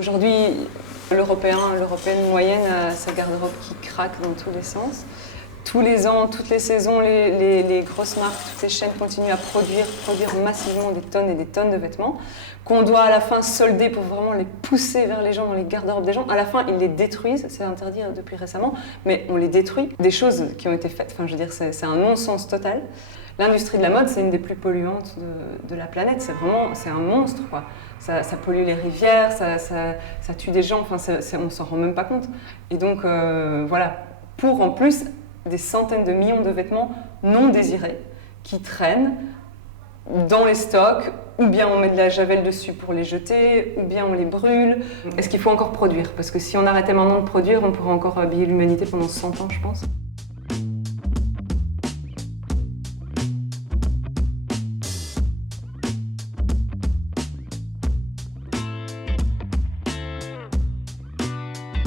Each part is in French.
Aujourd'hui, l'Européenne moyenne a sa garde-robe qui craque dans tous les sens. Tous les ans, toutes les saisons, les grosses marques, toutes les chaînes continuent à produire massivement des tonnes et des tonnes de vêtements qu'on doit à la fin solder pour vraiment les pousser vers les gens dans les garde-robes des gens. À la fin, ils les détruisent, c'est interdit depuis récemment, mais on les détruit. Des choses qui ont été faites, enfin je veux dire, c'est un non-sens total. L'industrie de la mode, c'est une des plus polluantes de la planète, c'est un monstre, quoi. Ça pollue les rivières, ça tue des gens, enfin, on ne s'en rend même pas compte. Et donc, voilà, pour en plus des centaines de millions de vêtements non désirés qui traînent dans les stocks, ou bien on met de la javel dessus pour les jeter, ou bien on les brûle. Est-ce qu'il faut encore produire? Parce que si on arrêtait maintenant de produire, on pourrait encore habiller l'humanité pendant 100 ans, je pense.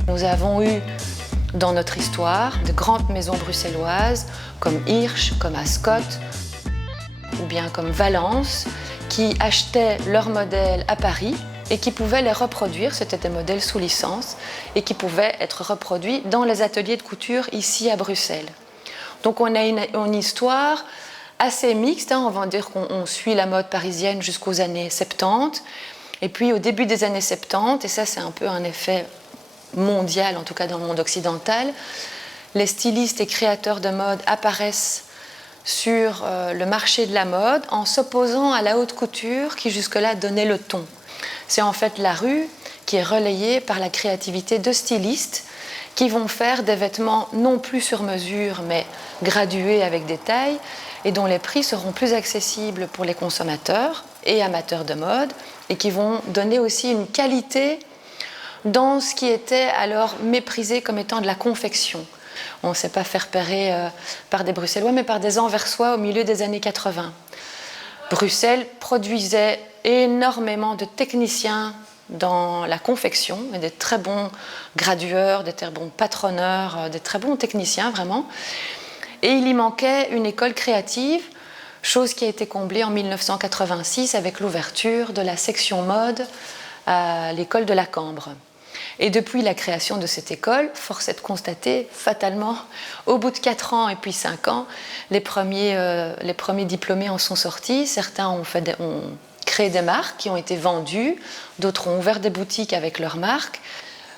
Nous avons eu dans notre histoire de grandes maisons bruxelloises comme Hirsch, comme Ascot ou bien comme Valence qui achetaient leurs modèles à Paris et qui pouvaient les reproduire, c'était des modèles sous licence, et qui pouvaient être reproduits dans les ateliers de couture ici à Bruxelles. Donc on a une histoire assez mixte, on va dire qu'on suit la mode parisienne jusqu'aux années 70, et puis au début des années 70, et ça c'est un peu un effet mondial, en tout cas dans le monde occidental, les stylistes et créateurs de mode apparaissent sur le marché de la mode en s'opposant à la haute couture qui jusque-là donnait le ton. C'est en fait la rue qui est relayée par la créativité de stylistes qui vont faire des vêtements non plus sur mesure mais gradués avec des tailles et dont les prix seront plus accessibles pour les consommateurs et amateurs de mode et qui vont donner aussi une qualité dans ce qui était alors méprisé comme étant de la confection. On ne sait pas faire parer par des Bruxellois, mais par des Anversois au milieu des années 80. Bruxelles produisait énormément de techniciens dans la confection, et des très bons gradueurs, des très bons patronneurs, des très bons techniciens vraiment. Et il y manquait une école créative, chose qui a été comblée en 1986 avec l'ouverture de la section mode à l'école de la Cambre. Et depuis la création de cette école, force est de constater, fatalement, au bout de 4 ans et puis 5 ans, les premiers diplômés en sont sortis. Certains ont créé des marques qui ont été vendues, d'autres ont ouvert des boutiques avec leurs marques.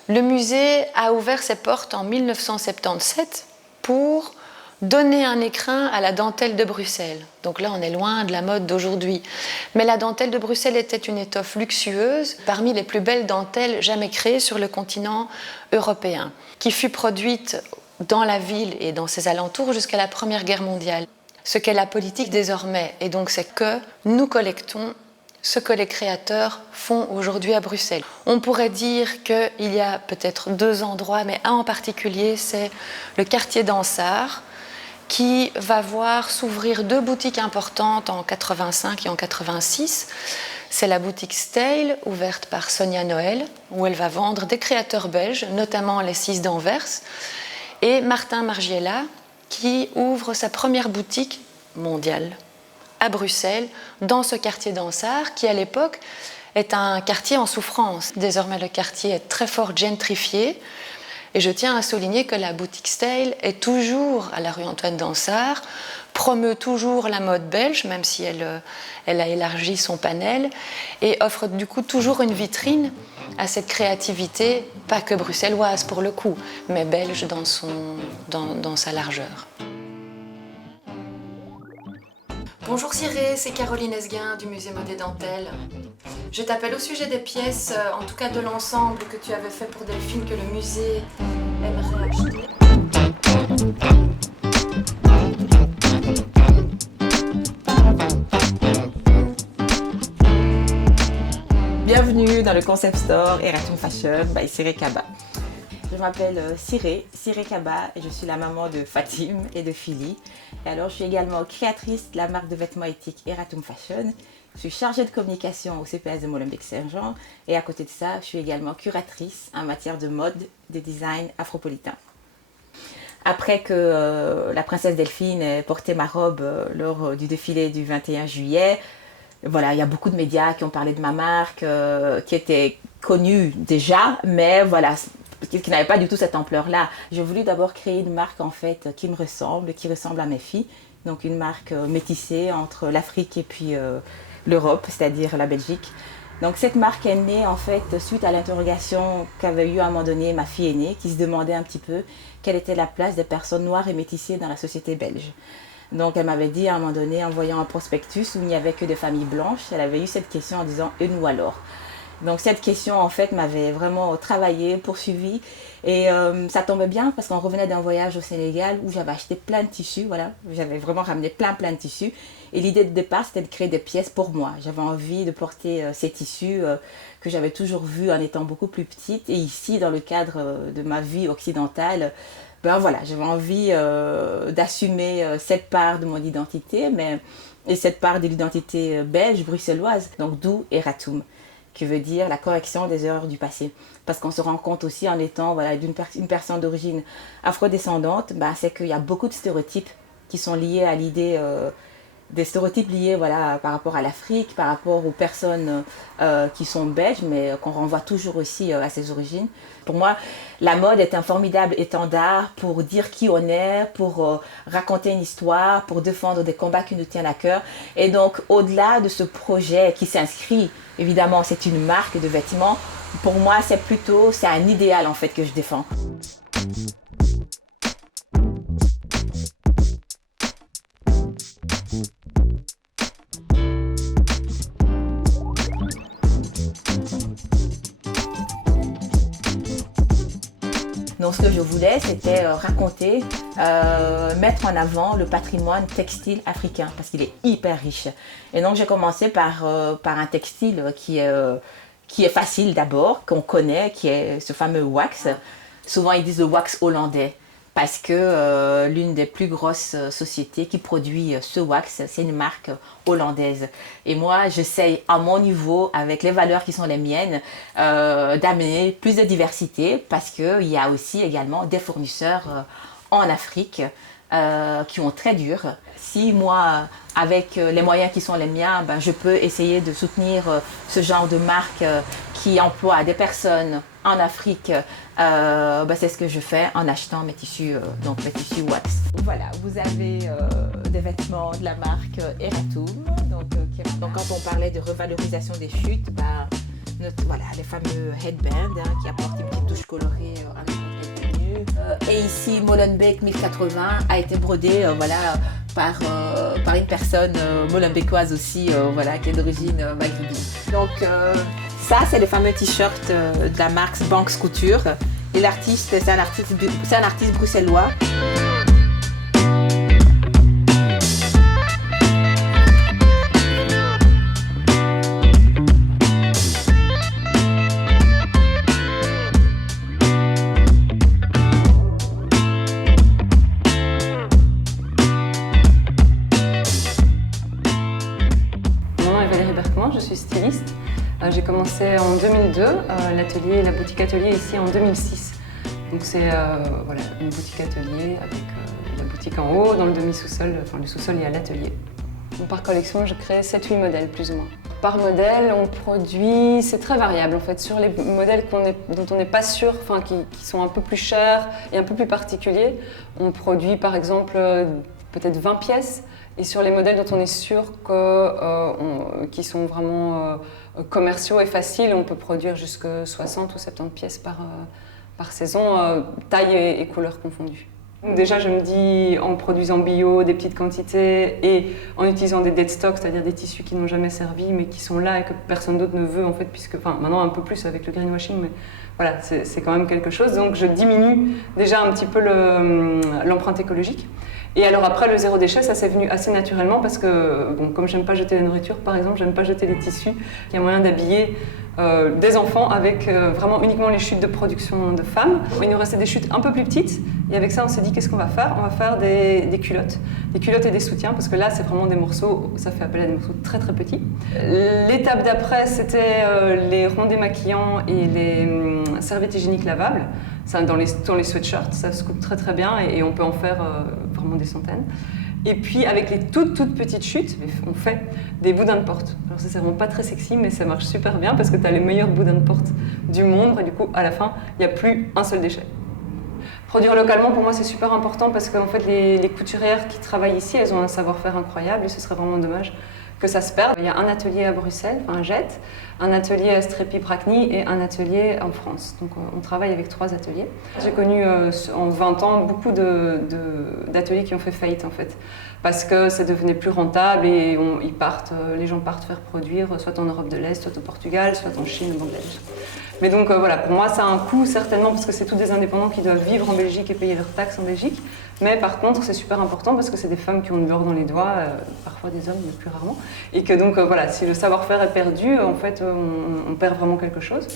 Le musée a ouvert ses portes en 1977 pour donner un écrin à la dentelle de Bruxelles. Donc là, on est loin de la mode d'aujourd'hui. Mais la dentelle de Bruxelles était une étoffe luxueuse, parmi les plus belles dentelles jamais créées sur le continent européen, qui fut produite dans la ville et dans ses alentours jusqu'à la Première Guerre mondiale. Ce qu'est la politique désormais, et donc c'est que nous collectons ce que les créateurs font aujourd'hui à Bruxelles. On pourrait dire qu'il y a peut-être 2 endroits, mais un en particulier, c'est le quartier d'Ansart, qui va voir s'ouvrir 2 boutiques importantes en 85 et en 86. C'est la boutique Style, ouverte par Sonia Noël, où elle va vendre des créateurs belges, notamment les 6 d'Anvers, et Martin Margiela, qui ouvre sa première boutique mondiale à Bruxelles, dans ce quartier d'Ansart, qui à l'époque est un quartier en souffrance. Désormais, le quartier est très fort gentrifié. Et je tiens à souligner que la boutique Style est toujours à la rue Antoine d'Ansart, promeut toujours la mode belge, même si elle a élargi son panel, et offre du coup toujours une vitrine à cette créativité, pas que bruxelloise pour le coup, mais belge dans sa largeur. Bonjour Cyré, c'est Caroline Esguin du musée Mode et Dentelle. Je t'appelle au sujet des pièces, en tout cas de l'ensemble que tu avais fait pour Delphine, que le musée aimerait acheter. Bienvenue dans le concept store Eratum Fashion by Cyré Kaba. Je m'appelle Cyré Kaba et je suis la maman de Fatim et de Philly. Et alors, je suis également créatrice de la marque de vêtements éthiques Eratum Fashion. Je suis chargée de communication au CPS de Molenbeek-Saint-Jean et à côté de ça, je suis également curatrice en matière de mode, de design afropolitain. Après que la princesse Delphine ait porté ma robe lors du défilé du 21 juillet, Voilà, il y a beaucoup de médias qui ont parlé de ma marque, qui était connue déjà, mais voilà, qui n'avait pas du tout cette ampleur-là. J'ai voulu d'abord créer une marque en fait qui me ressemble, qui ressemble à mes filles. Donc une marque métissée entre l'Afrique et puis l'Europe, c'est-à-dire la Belgique. Donc cette marque est née en fait suite à l'interrogation qu'avait eu à un moment donné ma fille aînée qui se demandait un petit peu quelle était la place des personnes noires et métissées dans la société belge. Donc elle m'avait dit à un moment donné en voyant un prospectus où il n'y avait que des familles blanches, elle avait eu cette question en disant « et nous alors ?» Donc cette question en fait m'avait vraiment travaillé, poursuivi et ça tombait bien parce qu'on revenait d'un voyage au Sénégal où j'avais acheté plein de tissus, voilà, j'avais vraiment ramené plein de tissus et l'idée de départ c'était de créer des pièces pour moi. J'avais envie de porter ces tissus que j'avais toujours vus en étant beaucoup plus petite et ici dans le cadre de ma vie occidentale, ben voilà, j'avais envie d'assumer cette part de mon identité et cette part de l'identité belge, bruxelloise, donc d'où Eratum, qui veut dire la correction des erreurs du passé. Parce qu'on se rend compte aussi en étant voilà, une personne d'origine afrodescendante, bah, c'est qu'il y a beaucoup de stéréotypes qui sont liés à l'idée, des stéréotypes liés voilà, par rapport à l'Afrique, par rapport aux personnes qui sont belges, mais qu'on renvoie toujours aussi à ses origines. Pour moi, la mode est un formidable étendard pour dire qui on est, pour raconter une histoire, pour défendre des combats qui nous tiennent à cœur. Et donc, au-delà de ce projet qui s'inscrit, évidemment, c'est une marque de vêtements, pour moi, c'est un idéal en fait que je défends. Donc ce que je voulais, c'était raconter, mettre en avant le patrimoine textile africain parce qu'il est hyper riche. Et donc j'ai commencé par un textile qui est facile d'abord, qu'on connaît, qui est ce fameux wax. Souvent ils disent le wax hollandais parce que l'une des plus grosses sociétés qui produit ce wax, c'est une marque hollandaise. Et moi, j'essaye à mon niveau, avec les valeurs qui sont les miennes, d'amener plus de diversité parce qu'il y a aussi également des fournisseurs en Afrique qui ont très dur. Si moi, avec les moyens qui sont les miens, ben, je peux essayer de soutenir ce genre de marque qui emploie des personnes en Afrique, ben, c'est ce que je fais en achetant mes tissus, donc mes tissus wax. Voilà, vous avez des vêtements de la marque Eratum. Donc quand on parlait de revalorisation des chutes, ben, voilà, les fameux headbands qui apportent une petite touche colorée à notre tenue. Et ici, Molenbeek 1080 a été brodé voilà, par une personne molenbeekoise aussi, voilà, qui est d'origine maghrébine. Donc ça, c'est le fameux t-shirt de la marque Banks Couture. Et l'artiste, c'est un artiste bruxellois. Je suis styliste. J'ai commencé en 2002, l'atelier, la boutique atelier ici en 2006. Donc c'est voilà, une boutique atelier avec la boutique en haut, dans le demi-sous-sol, enfin le sous-sol il y a l'atelier. Par collection, je crée 7-8 modèles plus ou moins. Par modèle, on produit, c'est très variable en fait, sur les modèles dont on n'est pas sûr, enfin qui sont un peu plus chers et un peu plus particuliers, on produit par exemple peut-être 20 pièces. Et sur les modèles dont on est sûr qui sont vraiment commerciaux et faciles, on peut produire jusqu'à 60 ou 70 pièces par saison, taille et couleur confondues. Déjà, je me dis, en produisant bio, des petites quantités et en utilisant des dead stocks, c'est-à-dire des tissus qui n'ont jamais servi mais qui sont là et que personne d'autre ne veut en fait, puisque, enfin maintenant un peu plus avec le greenwashing, mais voilà, c'est quand même quelque chose. Donc je diminue déjà un petit peu l'empreinte écologique. Et alors après, le zéro déchet, ça s'est venu assez naturellement parce que, bon, comme j'aime pas jeter la nourriture, par exemple, j'aime pas jeter les tissus, il y a moyen d'habiller des enfants avec vraiment uniquement les chutes de production de femmes. Il nous restait des chutes un peu plus petites et avec ça, on s'est dit qu'est-ce qu'on va faire ? On va faire des culottes et des soutiens parce que là, c'est vraiment des morceaux, ça fait appel à des morceaux très très petits. L'étape d'après, c'était les ronds démaquillants et les serviettes hygiéniques lavables. Ça, dans les sweatshirts, ça se coupe très très bien et on peut en faire vraiment des centaines. Et puis avec les toutes petites chutes, on fait des boudins de porte. Alors ça c'est vraiment pas très sexy, mais ça marche super bien parce que tu as les meilleurs boudins de porte du monde et du coup à la fin il n'y a plus un seul déchet. Produire localement pour moi c'est super important parce qu'en fait les couturières qui travaillent ici elles ont un savoir-faire incroyable et ce serait vraiment dommage que ça se perde. Il y a un atelier à Bruxelles, un JET, un atelier à Strépy-Bracny et un atelier en France. Donc on travaille avec 3 ateliers. J'ai connu en 20 ans beaucoup d'ateliers qui ont fait faillite en fait, parce que ça devenait plus rentable et les gens partent faire produire soit en Europe de l'Est, soit au Portugal, soit en Chine, au Bangladesh. Mais donc voilà, pour moi ça a un coût certainement parce que c'est tous des indépendants qui doivent vivre en Belgique et payer leurs taxes en Belgique. Mais par contre c'est super important parce que c'est des femmes qui ont de l'or dans les doigts, parfois des hommes mais plus rarement. Et que donc voilà, si le savoir-faire est perdu, en fait on perd vraiment quelque chose.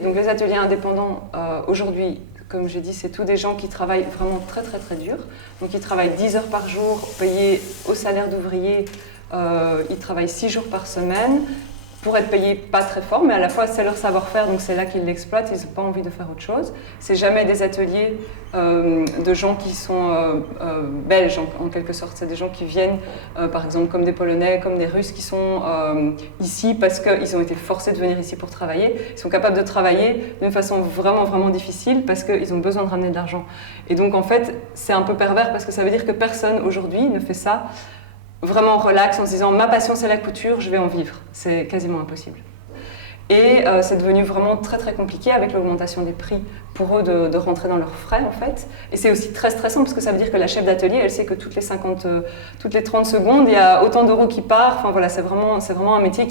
Donc les ateliers indépendants aujourd'hui, comme j'ai dit, c'est tous des gens qui travaillent vraiment très dur. Donc ils travaillent 10 heures par jour, payés au salaire d'ouvrier, ils travaillent 6 jours par semaine, pour être payés pas très fort, mais à la fois c'est leur savoir-faire, donc c'est là qu'ils l'exploitent, ils n'ont pas envie de faire autre chose. C'est jamais des ateliers de gens qui sont belges en quelque sorte, c'est des gens qui viennent par exemple comme des Polonais, comme des Russes qui sont ici parce qu'ils ont été forcés de venir ici pour travailler. Ils sont capables de travailler d'une façon vraiment difficile parce qu'ils ont besoin de ramener de l'argent. Et donc en fait c'est un peu pervers parce que ça veut dire que personne aujourd'hui ne fait ça vraiment relax en se disant ma passion c'est la couture, je vais en vivre. C'est quasiment impossible. Et c'est devenu vraiment très compliqué avec l'augmentation des prix pour eux de rentrer dans leurs frais en fait. Et c'est aussi très stressant parce que ça veut dire que la chef d'atelier elle sait que toutes les 30 secondes il y a autant d'euros qui partent. Enfin voilà, c'est vraiment un métier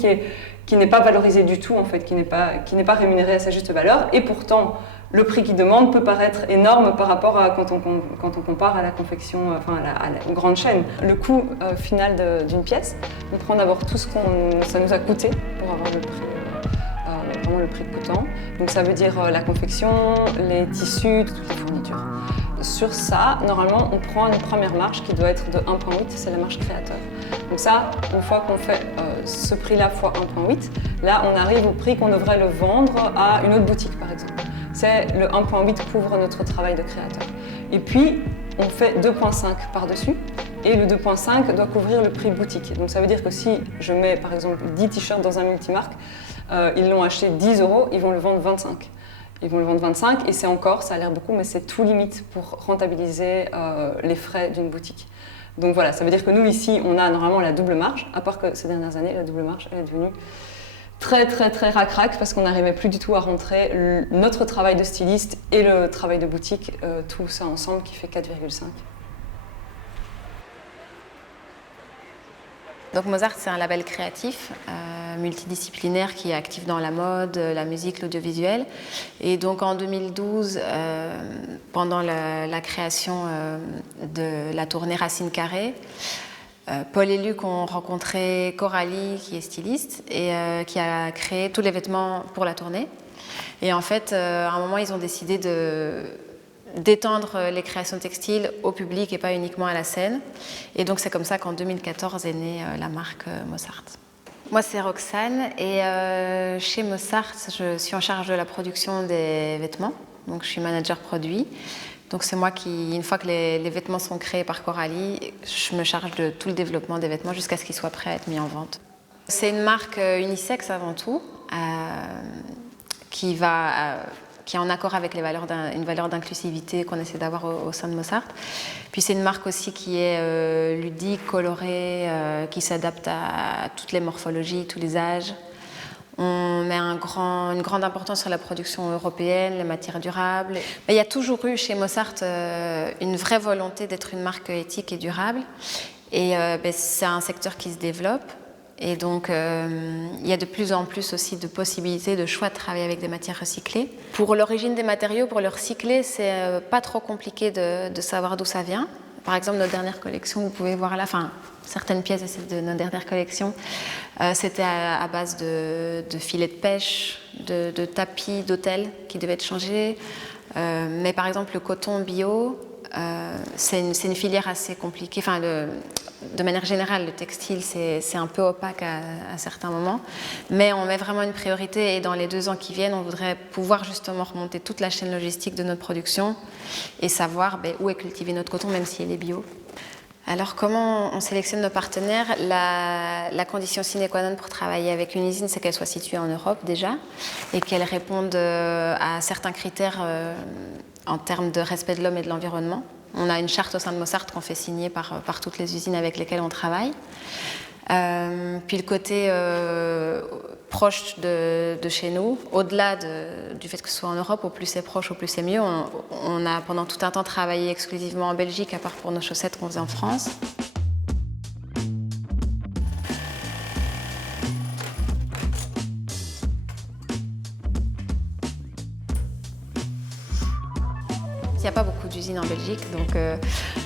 qui n'est pas valorisé du tout en fait, qui n'est pas rémunéré à sa juste valeur. Et pourtant le prix qu'ils demandent peut paraître énorme par rapport à quand on compare à la confection, à la grande chaîne. Le coût final d'une pièce, on prend d'abord tout ce que ça nous a coûté pour avoir le prix, vraiment le prix coûtant. Donc ça veut dire la confection, les tissus, toutes les fournitures. Sur ça, normalement, on prend une première marge qui doit être de 1,8, c'est la marge créateur. Donc ça, une fois qu'on fait ce prix-là fois 1,8, là on arrive au prix qu'on devrait le vendre à une autre boutique par exemple. C'est le 1,8 couvre notre travail de créateur. Et puis, on fait 2,5 par-dessus et le 2,5 doit couvrir le prix boutique. Donc ça veut dire que si je mets par exemple 10 t-shirts dans un multimarque, ils l'ont acheté 10 €, ils vont le vendre 25. Ils vont le vendre 25 et c'est encore, ça a l'air beaucoup, mais c'est tout limite pour rentabiliser les frais d'une boutique. Donc voilà, ça veut dire que nous ici, on a normalement la double marge, à part que ces dernières années, la double marge, elle est devenue très rac-rac parce qu'on n'arrivait plus du tout à rentrer notre travail de styliste et le travail de boutique, tout ça ensemble qui fait 4,5. Donc Mozart, c'est un label créatif, multidisciplinaire qui est actif dans la mode, la musique, l'audiovisuel. Et donc en 2012, pendant la création de la tournée Racine Carrée, Paul et Luc ont rencontré Coralie, qui est styliste, et qui a créé tous les vêtements pour la tournée. Et en fait, à un moment, ils ont décidé d'étendre les créations textiles au public et pas uniquement à la scène. Et donc c'est comme ça qu'en 2014 est née la marque Mozart. Moi c'est Roxane et chez Mozart je suis en charge de la production des vêtements. Donc je suis manager produit. Donc c'est moi qui, une fois que les vêtements sont créés par Coralie, je me charge de tout le développement des vêtements jusqu'à ce qu'ils soient prêts à être mis en vente. C'est une marque unisexe avant tout, qui est en accord avec une valeur d'inclusivité qu'on essaie d'avoir au sein de Mozart. Puis c'est une marque aussi qui est ludique, colorée, qui s'adapte à toutes les morphologies, tous les âges. On met une grande importance sur la production européenne, les matières durables. Mais il y a toujours eu chez Mozart une vraie volonté d'être une marque éthique et durable. Et c'est un secteur qui se développe. Et donc, il y a de plus en plus aussi de possibilités, de choix de travailler avec des matières recyclées. Pour l'origine des matériaux, pour le recycler, c'est pas trop compliqué de savoir d'où ça vient. Par exemple, nos dernières collections, vous pouvez voir là, certaines pièces de nos dernières collections, c'était à base de filets de pêche, de tapis d'hôtel qui devaient être changés. Mais par exemple, le coton bio, c'est une filière assez compliquée. Enfin, de manière générale, le textile, c'est un peu opaque à certains moments. Mais on met vraiment une priorité et dans les 2 ans qui viennent, on voudrait pouvoir justement remonter toute la chaîne logistique de notre production et savoir où est cultivé notre coton, même s'il est bio. Alors, comment on sélectionne nos partenaires? La condition sine qua non pour travailler avec une usine, c'est qu'elle soit située en Europe déjà et qu'elle réponde à certains critères en termes de respect de l'homme et de l'environnement. On a une charte au sein de Mossart qu'on fait signer par toutes les usines avec lesquelles on travaille. Puis le côté proche de chez nous, au-delà du fait que ce soit en Europe, au plus c'est proche, au plus c'est mieux. On a pendant tout un temps travaillé exclusivement en Belgique, à part pour nos chaussettes qu'on faisait en France. Il n'y a pas beaucoup d'usines en Belgique,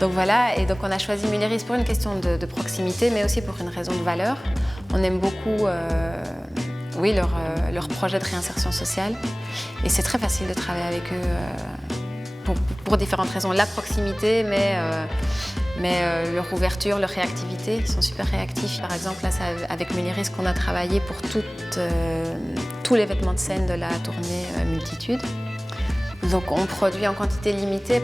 donc voilà. Et donc on a choisi Mülleris pour une question de proximité, mais aussi pour une raison de valeur. On aime beaucoup leur projet de réinsertion sociale, et c'est très facile de travailler avec eux pour différentes raisons. La proximité, mais leur ouverture, leur réactivité, ils sont super réactifs. Par exemple, là, c'est avec Mülleris qu'on a travaillé pour tous les vêtements de scène de la tournée Multitude. Donc on produit en quantité limitée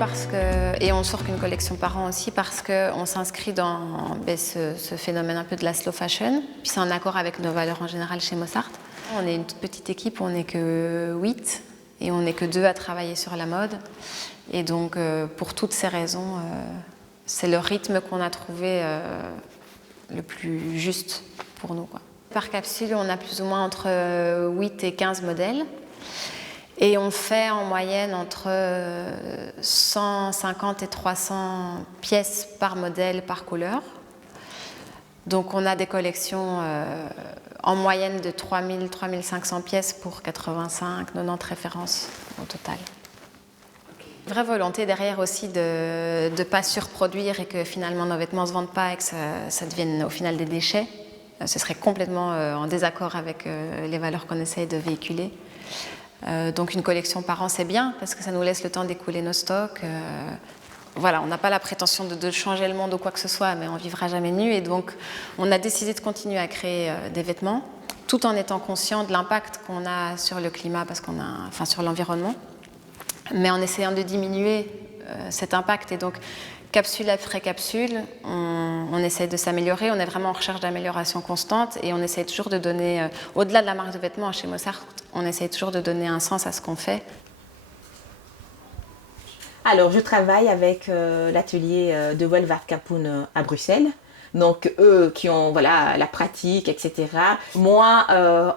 et on sort qu'une collection par an aussi parce qu'on s'inscrit dans ce phénomène un peu de la slow fashion. Puis c'est en accord avec nos valeurs en général chez Mossart. On est une toute petite équipe, on n'est que 8 et on n'est que 2 à travailler sur la mode. Et donc pour toutes ces raisons, c'est le rythme qu'on a trouvé le plus juste pour nous, quoi. Par capsule, on a plus ou moins entre 8 et 15 modèles. Et on fait en moyenne entre 150 et 300 pièces par modèle, par couleur. Donc on a des collections en moyenne de 3000, 3500 pièces pour 85, 90 références au total. Vraie volonté derrière aussi de ne pas surproduire et que finalement nos vêtements ne se vendent pas et que ça devienne au final des déchets. Ce serait complètement en désaccord avec les valeurs qu'on essaye de véhiculer. Donc une collection par an, c'est bien parce que ça nous laisse le temps d'écouler nos stocks. Voilà, on n'a pas la prétention de changer le monde ou quoi que ce soit, mais on ne vivra jamais nu. Et donc, on a décidé de continuer à créer des vêtements, tout en étant conscient de l'impact qu'on a sur le climat, sur l'environnement, mais en essayant de diminuer cet impact. Et donc, capsule après capsule, on essaie de s'améliorer. On est vraiment en recherche d'amélioration constante et on essaie toujours de donner, au-delà de la marque de vêtements chez Mossart, on essaie toujours de donner un sens à ce qu'on fait. Alors, je travaille avec l'atelier de Welvaart Kapoen à Bruxelles. Donc, eux qui ont la pratique, etc. Moi,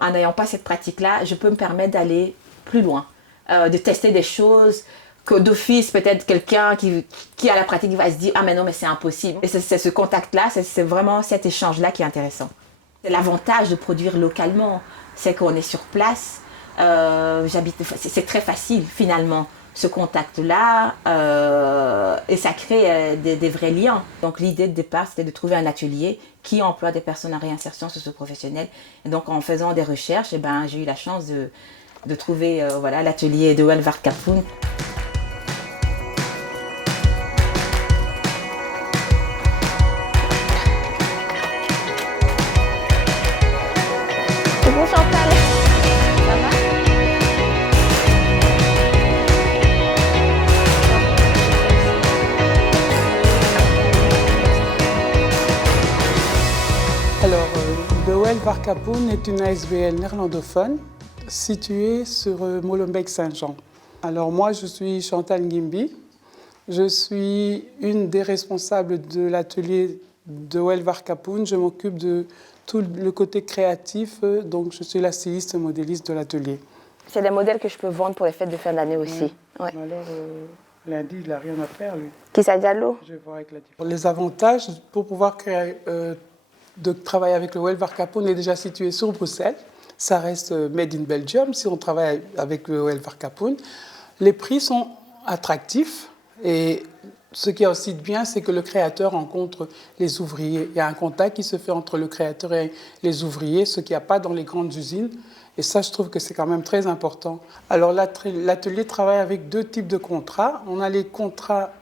en n'ayant pas cette pratique-là, je peux me permettre d'aller plus loin, de tester des choses que d'office, peut-être quelqu'un qui a la pratique va se dire « Ah mais non, mais c'est impossible ». Et c'est ce contact-là, c'est vraiment cet échange-là qui est intéressant. L'avantage de produire localement, c'est qu'on est sur place. C'est très facile finalement, ce contact-là, et ça crée des vrais liens. Donc l'idée de départ, c'était de trouver un atelier qui emploie des personnes en réinsertion socio-professionnelle. Et donc en faisant des recherches, j'ai eu la chance de trouver l'atelier de Welvaart Kapoen. Alors, de Welvaart Kapoen est une ASBL néerlandophone située sur Molenbeek-Saint-Jean. Alors moi, je suis Chantal Ngimbi. Je suis une des responsables de l'atelier de Welvaart Kapoen. Je m'occupe de tout le côté créatif, donc je suis la styliste modéliste de l'atelier. C'est des modèles que je peux vendre pour les fêtes de fin d'année aussi. Ouais. Alors, lundi, il n'a rien à faire, lui. Qui ça, Diallo? Je vais voir avec la différence. Les avantages pour pouvoir créer, de travailler avec le Welvaart Kapoen est déjà situé sur Bruxelles. Ça reste made in Belgium si on travaille avec le Welvaart Kapoen. Les prix sont attractifs et ce qui est aussi bien, c'est que le créateur rencontre les ouvriers. Il y a un contact qui se fait entre le créateur et les ouvriers, ce qu'il n'y a pas dans les grandes usines. Et ça, je trouve que c'est quand même très important. Alors l'atelier travaille avec deux types de contrats. On a les contrats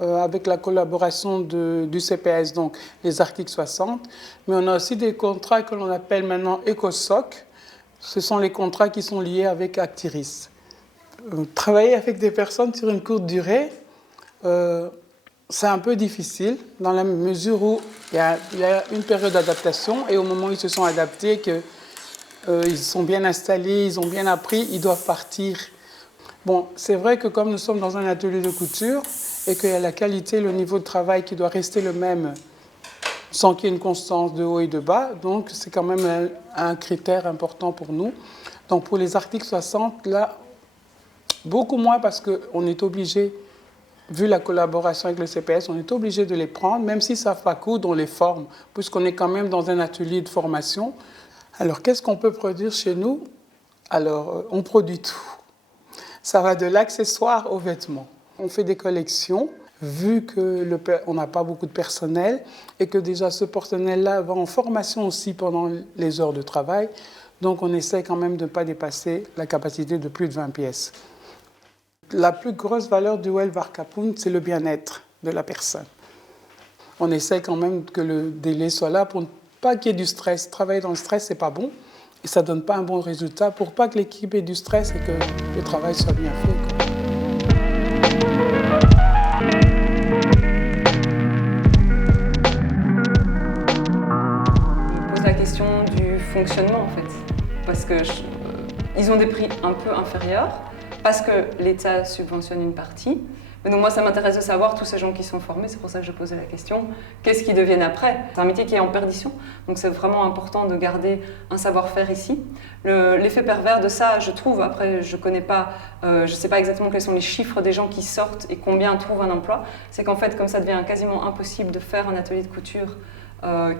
avec la collaboration du CPS, donc les articles 60. Mais on a aussi des contrats que l'on appelle maintenant EcoSoc. Ce sont les contrats qui sont liés avec Actiris. Travailler avec des personnes sur une courte durée, c'est un peu difficile dans la mesure où il y a une période d'adaptation et au moment où ils se sont adaptés, qu'ils sont bien installés, ils ont bien appris, ils doivent partir. Bon, c'est vrai que comme nous sommes dans un atelier de couture et qu'il y a la qualité, le niveau de travail qui doit rester le même sans qu'il y ait une constance de haut et de bas, donc c'est quand même un critère important pour nous. Donc pour les articles 60, là, beaucoup moins parce qu'on est obligé, vu la collaboration avec le CPS, on est obligé de les prendre, même s'ils ne savent pas coudre, on les forme, puisqu'on est quand même dans un atelier de formation. Alors, qu'est-ce qu'on peut produire chez nous? Alors, on produit tout. Ça va de l'accessoire aux vêtements. On fait des collections, vu qu'on n'a pas beaucoup de personnel, et que déjà ce personnel-là va en formation aussi pendant les heures de travail. Donc, on essaie quand même de ne pas dépasser la capacité de plus de 20 pièces. La plus grosse valeur du Well Varkapoen, c'est le bien-être de la personne. On essaie quand même que le délai soit là pour ne pas qu'il y ait du stress. Travailler dans le stress, c'est pas bon et ça donne pas un bon résultat. Pour pas que l'équipe ait du stress et que le travail soit bien fait, quoi. Je pose la question du fonctionnement en fait, parce que ils ont des prix un peu inférieurs. Parce que l'État subventionne une partie. Mais donc moi, ça m'intéresse de savoir, tous ces gens qui sont formés, c'est pour ça que je posais la question, qu'est-ce qu'ils deviennent après? C'est un métier qui est en perdition, donc c'est vraiment important de garder un savoir-faire ici. L'effet pervers de ça, je trouve, après je ne sais pas exactement quels sont les chiffres des gens qui sortent et combien trouvent un emploi, c'est qu'en fait, comme ça devient quasiment impossible de faire un atelier de couture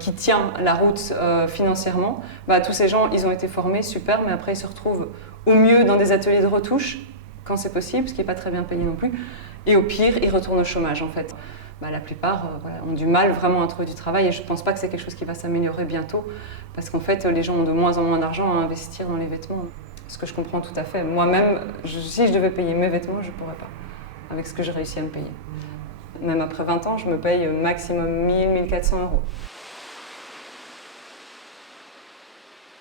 qui tient la route financièrement, tous ces gens, ils ont été formés, super, mais après ils se retrouvent au mieux dans des ateliers de retouche, quand c'est possible, ce qui n'est pas très bien payé non plus, et au pire, ils retournent au chômage en fait. La plupart ont du mal vraiment à trouver du travail et je ne pense pas que c'est quelque chose qui va s'améliorer bientôt, parce qu'en fait, les gens ont de moins en moins d'argent à investir dans les vêtements, ce que je comprends tout à fait. Moi-même, si je devais payer mes vêtements, je ne pourrais pas, avec ce que j'ai réussi à me payer. Même après 20 ans, je me paye maximum 1 000, 1 400 €.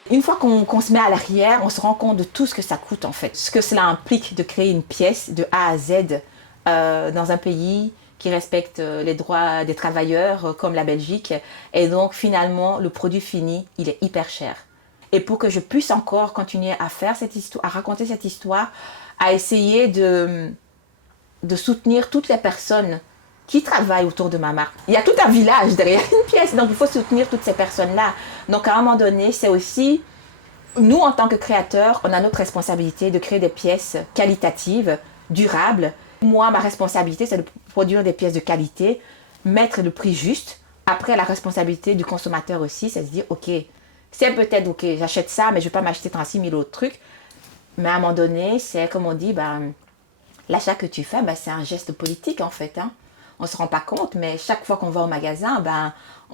Une fois qu'on se met à l'arrière, on se rend compte de tout ce que ça coûte en fait. Ce que cela implique de créer une pièce de A à Z dans un pays qui respecte les droits des travailleurs comme la Belgique. Et donc finalement, le produit fini, il est hyper cher. Et pour que je puisse encore continuer à faire cette histoire, à raconter cette histoire, à essayer de soutenir toutes les personnes qui travaillent autour de ma marque. Il y a tout un village derrière une pièce, donc il faut soutenir toutes ces personnes-là. Donc à un moment donné, c'est aussi, nous en tant que créateurs, on a notre responsabilité de créer des pièces qualitatives, durables. Moi, ma responsabilité, c'est de produire des pièces de qualité, mettre le prix juste. Après, la responsabilité du consommateur aussi, c'est de se dire, ok, c'est peut-être, ok, j'achète ça, mais je ne vais pas m'acheter 36 000 autres trucs. Mais à un moment donné, c'est comme on dit, l'achat que tu fais, c'est un geste politique en fait. On ne se rend pas compte, mais chaque fois qu'on va au magasin,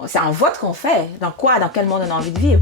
c'est un vote qu'on fait. Dans quel monde on a envie de vivre?